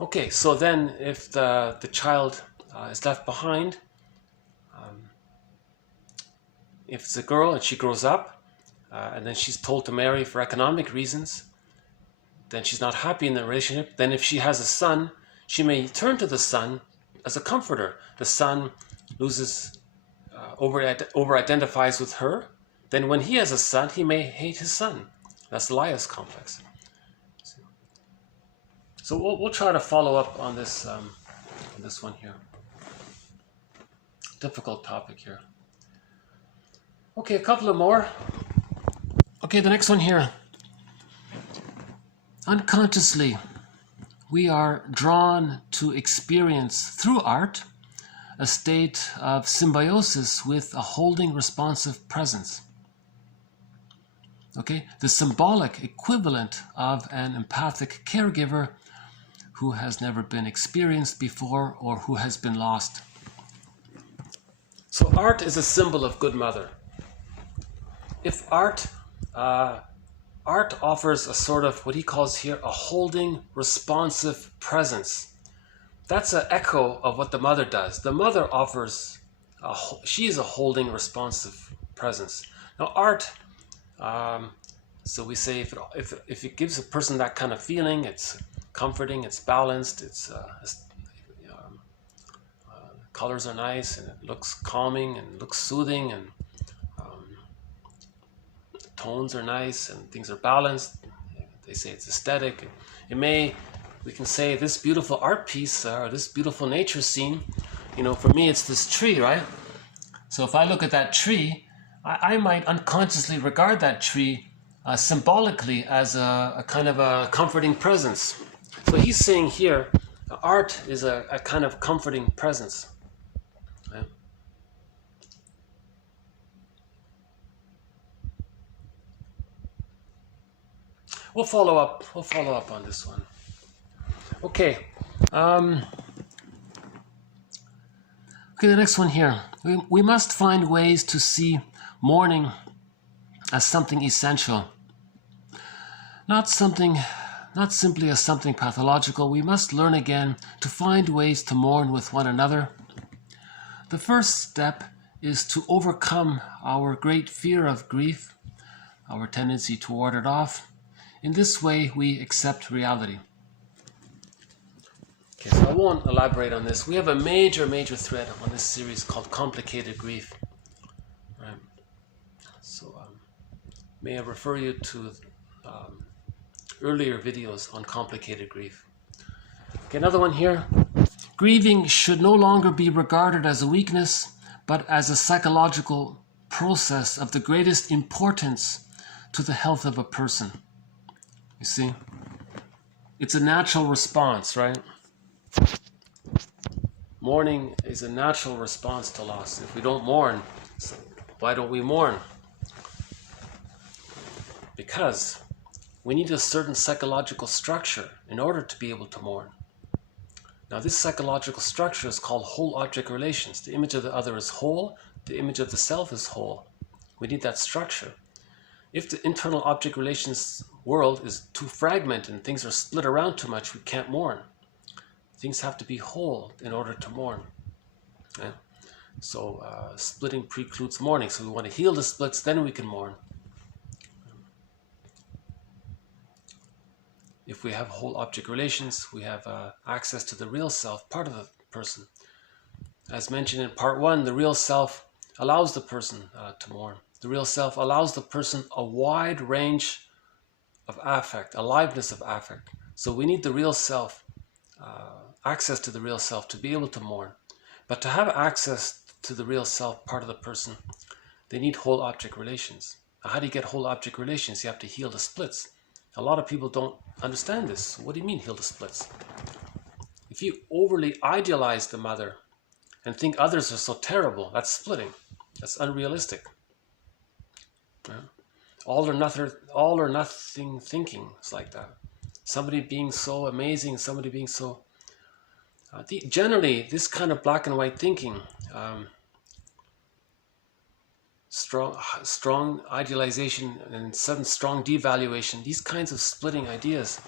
Okay, so then if the child is left behind, if it's a girl and she grows up, and then she's told to marry for economic reasons, then she's not happy in the relationship. Then if she has a son, she may turn to the son as a comforter. The son loses, over-identifies with her. Then when he has a son, he may hate his son. That's the Laius complex. So we'll try to follow up on this one here. Difficult topic here. Okay, a couple of more. Okay, the next one here. Unconsciously, we are drawn to experience through art a state of symbiosis with a holding responsive presence. Okay, the symbolic equivalent of an empathic caregiver who has never been experienced before or who has been lost. So art is a symbol of good mother. If art offers a sort of what he calls here a holding responsive presence. That's an echo of what the mother does. The mother offers, she is a holding responsive presence. Now art, so we say if it gives a person that kind of feeling, it's comforting, it's balanced, it's colors are nice and it looks calming and looks soothing and tones are nice and things are balanced. They say it's aesthetic. We can say this beautiful art piece or this beautiful nature scene, for me it's this tree, right? So if I look at that tree, I might unconsciously regard that tree symbolically as a kind of a comforting presence. So he's saying here, art is a kind of comforting presence. Right? We'll follow up on this one. Okay. Okay, the next one here. We must find ways to see mourning as something essential. Not simply as something pathological. We must learn again to find ways to mourn with one another. The first step is to overcome our great fear of grief, our tendency to ward it off. In this way, we accept reality. Okay, so I won't elaborate on this. We have a major thread on this series called Complicated Grief. Right. So may I refer you to earlier videos on complicated grief. Okay, another one here. Grieving should no longer be regarded as a weakness, but as a psychological process of the greatest importance to the health of a person. You see? It's a natural response, right? Mourning is a natural response to loss. If we don't mourn, why don't we mourn? Because we need a certain psychological structure in order to be able to mourn. Now this psychological structure is called whole object relations. The image of the other is whole, the image of the self is whole. We need that structure. If the internal object relations world is too fragmented and things are split around too much, we can't mourn. Things have to be whole in order to mourn. Yeah? So splitting precludes mourning. So we want to heal the splits, then we can mourn. If we have whole object relations, we have access to the real self, part of the person. As mentioned in part 1, the real self allows the person to mourn. The real self allows the person a wide range of affect, aliveness of affect. So we need the real self, access to the real self to be able to mourn. But to have access to the real self, part of the person, they need whole object relations. Now, how do you get whole object relations? You have to heal the splits. A lot of people don't understand this. What do you mean heal the splits? If you overly idealize the mother and think others are so terrible, that's splitting. That's unrealistic. Yeah? All or nothing thinking is like that. Somebody being so amazing, somebody being so... generally, this kind of black and white thinking, strong idealization and sudden strong devaluation, these kinds of splitting ideas,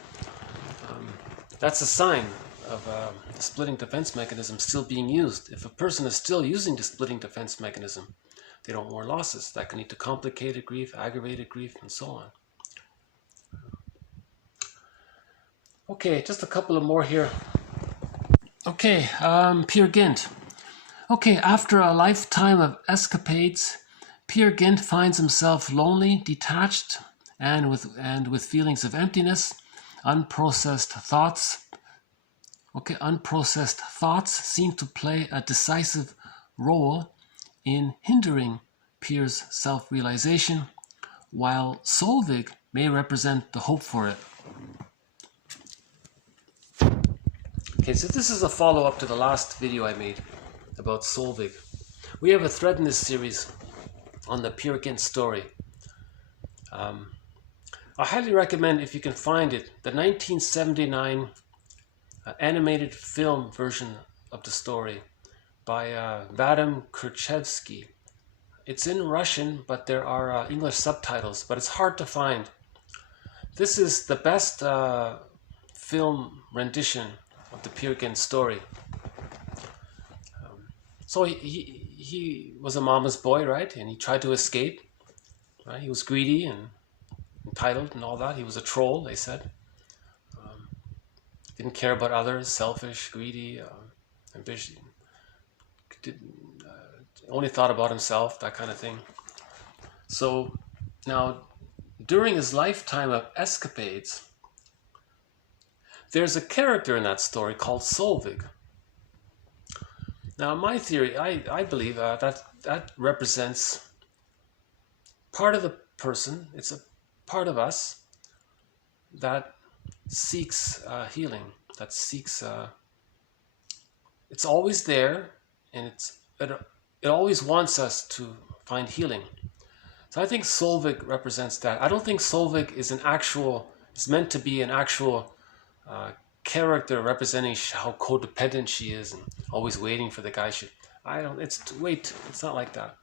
that's a sign of the splitting defense mechanism still being used. If a person is still using the splitting defense mechanism, they don't mourn losses. That can lead to complicated grief, aggravated grief, and so on. Okay, just a couple of more here. Okay, Peer Gynt. Okay, after a lifetime of escapades, Peer Gynt finds himself lonely, detached, and with feelings of emptiness, unprocessed thoughts. Okay, unprocessed thoughts seem to play a decisive role in hindering Peer's self-realization, while Solvig may represent the hope for it. Okay, so this is a follow-up to the last video I made about Solvig. We have a thread in this series on the Peer Gynt story. I highly recommend, if you can find it, the 1979 animated film version of the story by Vadim Kurchevsky. It's in Russian, but there are English subtitles, but it's hard to find. This is the best film rendition of the Peer Gynt story. So he was a mama's boy, right? And he tried to escape. Right? He was greedy and entitled and all that. He was a troll, they said. Didn't care about others, selfish, greedy, ambitious. Only thought about himself, that kind of thing. So now, during his lifetime of escapades, there's a character in that story called Solvig. Now, my theory, I believe that represents part of the person. It's a part of us that seeks healing, that seeks, it's always there, and it always wants us to find healing. So I think Solvig represents that. I don't think Solvig is it's meant to be an actual character representing how codependent she is and always waiting for the guy it's not like that.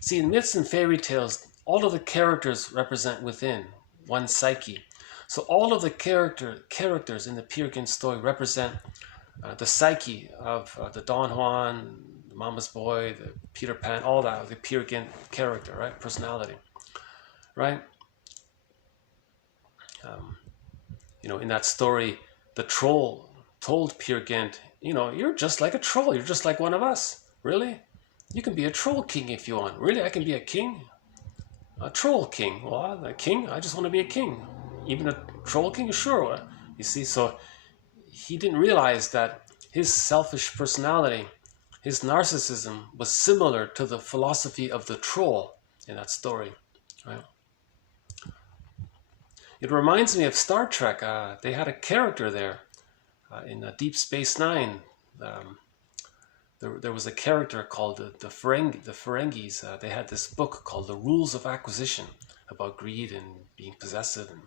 See, in myths and fairy tales, all of the characters represent within one psyche. So all of the characters in the Peer Gynt story represent the psyche of the Don Juan, the Mama's Boy, the Peter Pan, all that, the Peer Gynt character, right? Personality, right? In that story, the troll told Peer Gynt, you're just like a troll. You're just like one of us. Really? You can be a troll king if you want. Really? I can be a king? A troll king? Well, a king? I just want to be a king. Even a troll king? Sure. You see, so he didn't realize that his selfish personality, his narcissism, was similar to the philosophy of the troll in that story. Right? It reminds me of Star Trek. They had a character there in Deep Space Nine. There was a character called the Ferengis. They had this book called The Rules of Acquisition about greed and being possessive and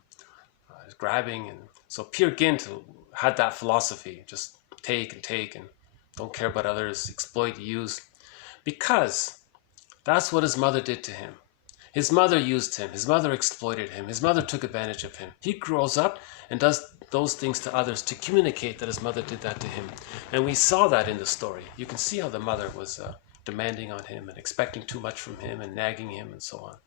grabbing. And so Peer Gynt had that philosophy, just take and don't care about others, exploit, use, because that's what his mother did to him. His mother used him. His mother exploited him. His mother took advantage of him. He grows up and does those things to others to communicate that his mother did that to him. And we saw that in the story. You can see how the mother was demanding on him and expecting too much from him and nagging him and so on.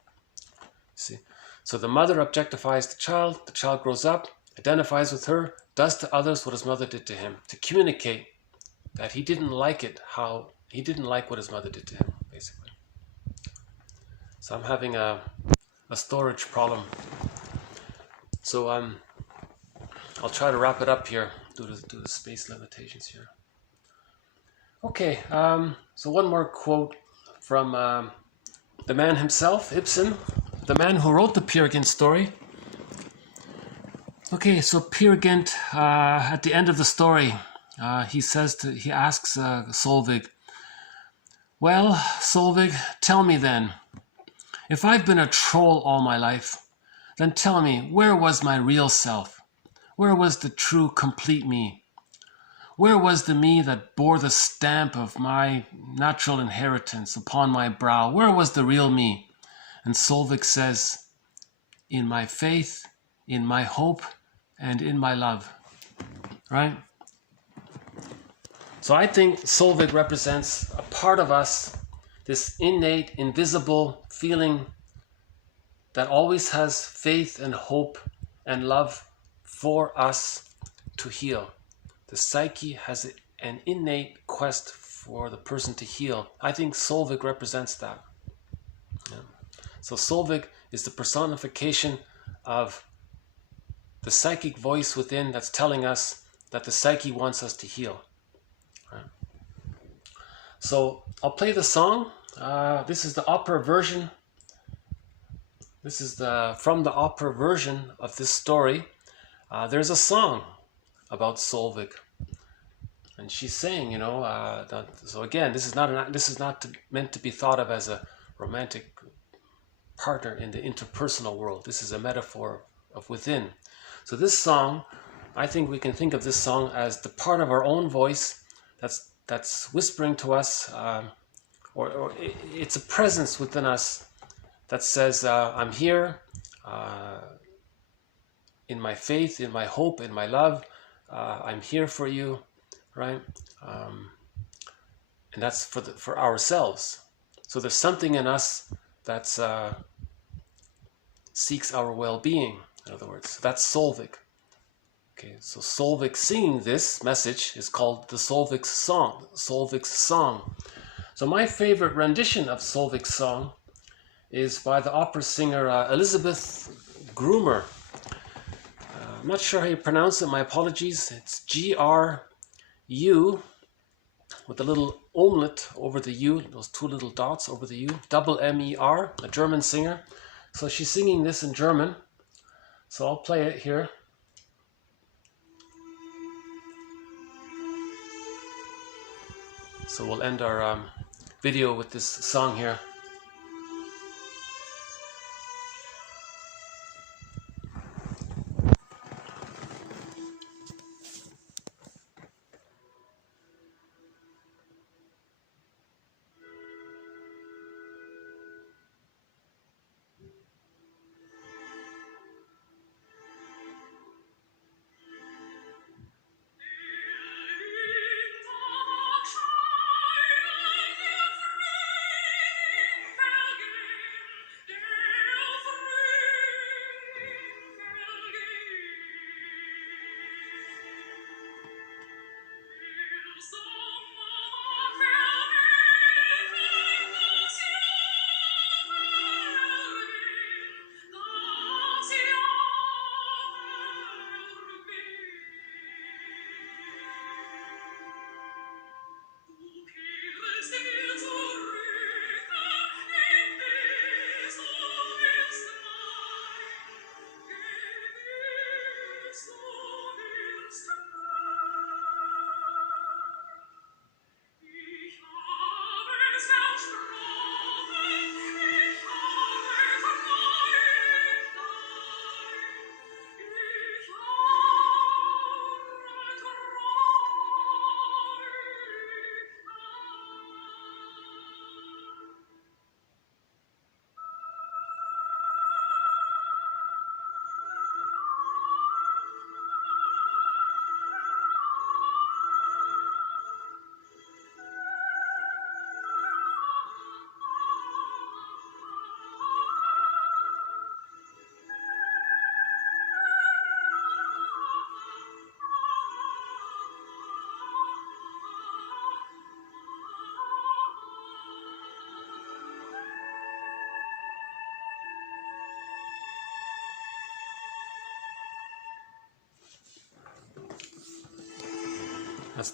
See? So the mother objectifies the child grows up, identifies with her, does to others what his mother did to him, to communicate that he didn't like what his mother did to him, basically. So I'm having a storage problem. So I'll try to wrap it up here due to the space limitations here. Okay, so one more quote from the man himself, Ibsen, the man who wrote the Peer Gynt story. Okay, so Peer Gynt, at the end of the story, he asks Solvig, well, Solvig, tell me then, if I've been a troll all my life, then tell me, where was my real self? Where was the true, complete me? Where was the me that bore the stamp of my natural inheritance upon my brow? Where was the real me? And Solvig says, in my faith, in my hope, and in my love. Right? So I think Solvig represents a part of us this innate, invisible feeling that always has faith and hope and love for us to heal. The psyche has an innate quest for the person to heal. I think Solvik represents that. Yeah. So Solvik is the personification of the psychic voice within that's telling us that the psyche wants us to heal. Right. So I'll play the song. This is the opera version. This is from the opera version of this story. There's a song about Solvik, and she's saying, you know, so again, this is not meant to be thought of as a romantic partner in the interpersonal world. This is a metaphor of within. So this song, I think we can think of this song as the part of our own voice that's whispering to us, or it's a presence within us that says, I'm here in my faith, in my hope, in my love. I'm here for you, right? And that's for ourselves. So there's something in us that seeks our well-being, in other words. So that's Solvik. Okay, so Solvik singing this message is called the Solvik's song. Solvik's song. So my favorite rendition of Solvik's song is by the opera singer Elizabeth Grumer. I'm not sure how you pronounce it, my apologies. It's G-R-U with a little omelet over the U, those two little dots over the U, double M-E-R, a German singer. So she's singing this in German. So I'll play it here. So we'll end our video with this song here.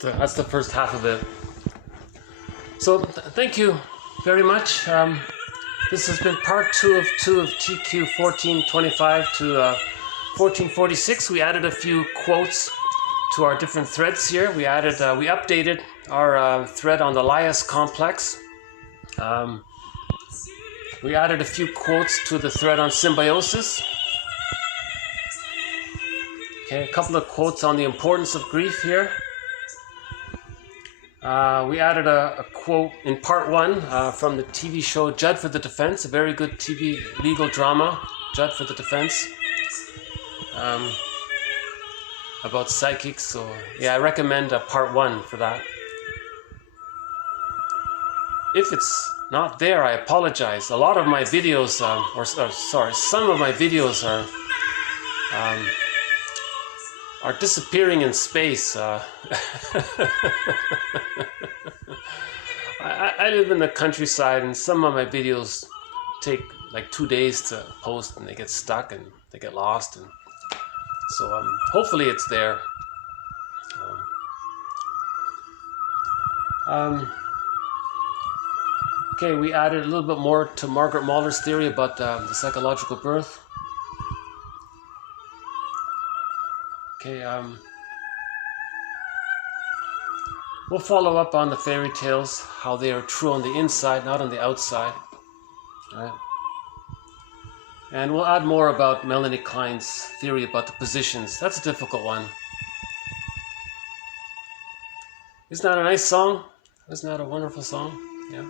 That's the first half of it. So thank you very much. This has been part 2 of TQ 1425 to 1446. We added a few quotes to our different threads here. We updated our thread on the Laius complex. We added a few quotes to the thread on symbiosis. Okay, a couple of quotes on the importance of grief here. We added a quote in part 1 from the TV show Judd for the Defense, a very good TV legal drama, Judd for the Defense, about psychics. So yeah, I recommend part 1 for that. if it's not there, I apologize. A lot of my videos, some of my videos are disappearing in space. I live in the countryside, and some of my videos take like 2 days to post, and they get stuck and they get lost, and so hopefully it's there. Okay, we added a little bit more to Margaret Mahler's theory about the psychological birth. Okay, we'll follow up on the fairy tales, how they are true on the inside, not on the outside. All right. And we'll add more about Melanie Klein's theory about the positions. That's a difficult one. Isn't that a nice song? Isn't that a wonderful song? Yeah.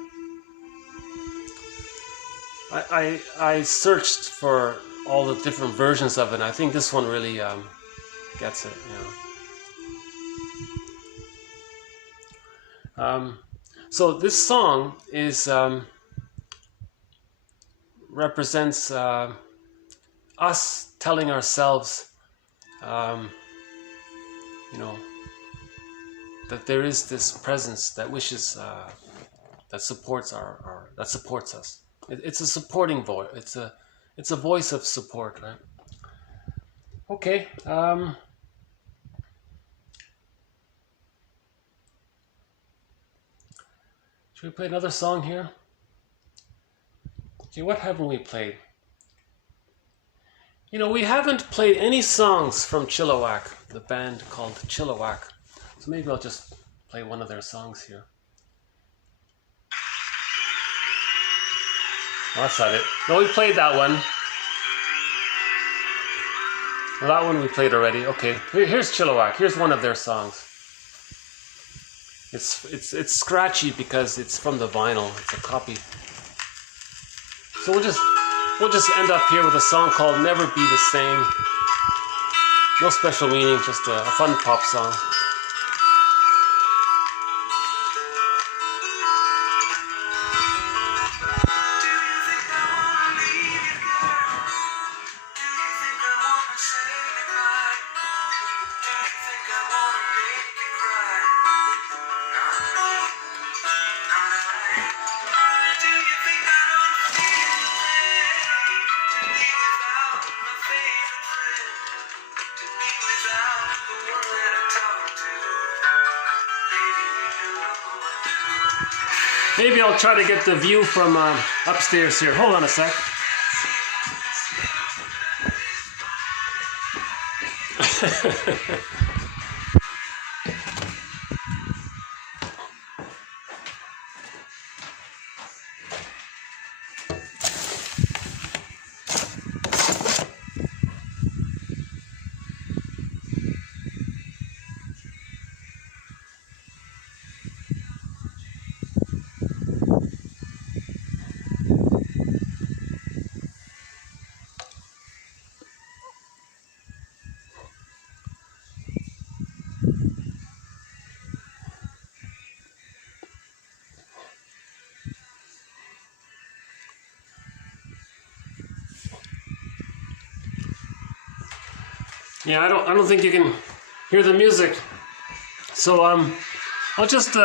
I searched for all the different versions of it, and I think this one really gets it. So this song is represents us telling ourselves, that there is this presence that wishes, that supports that supports us. It's a supporting voice. It's a voice of support, right? Okay. Should we play another song here? Okay, what haven't we played? We haven't played any songs from Chilliwack, the band called Chilliwack. So maybe I'll just play one of their songs here. Oh, that's not it. No, we played that one. Well, that one we played already. Okay, here's Chilliwack. Here's one of their songs. It's scratchy because it's from the vinyl. It's a copy. So we'll just end up here with a song called "Never Be the Same." No special meaning, just a fun pop song. Maybe I'll try to get the view from upstairs here. Hold on a sec. Yeah, I don't think you can hear the music. So I'll just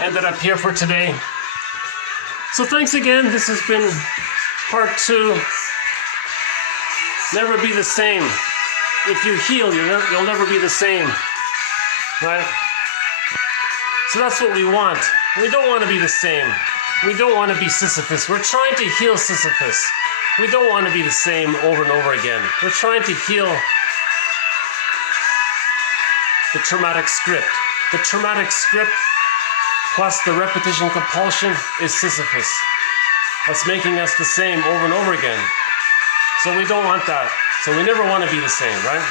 end it up here for today. So thanks again. This has been part 2. Never be the same. If you heal, you'll never be the same. Right? So that's what we want. We don't want to be the same. We don't want to be Sisyphus. We're trying to heal Sisyphus. We don't want to be the same over and over again. We're trying to heal the traumatic script. The traumatic script plus the repetition compulsion is Sisyphus. That's making us the same over and over again. So we don't want that. So we never want to be the same, right?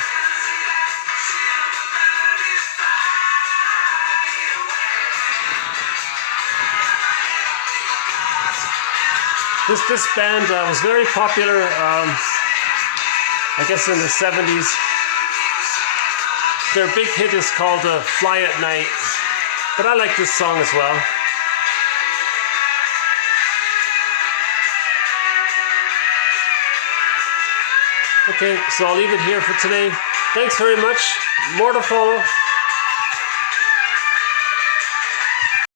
This band was very popular, I guess in the 70s. Their big hit is called Fly at Night, but I like this song as well. Okay, so I'll leave it here for today. Thanks very much. More to follow.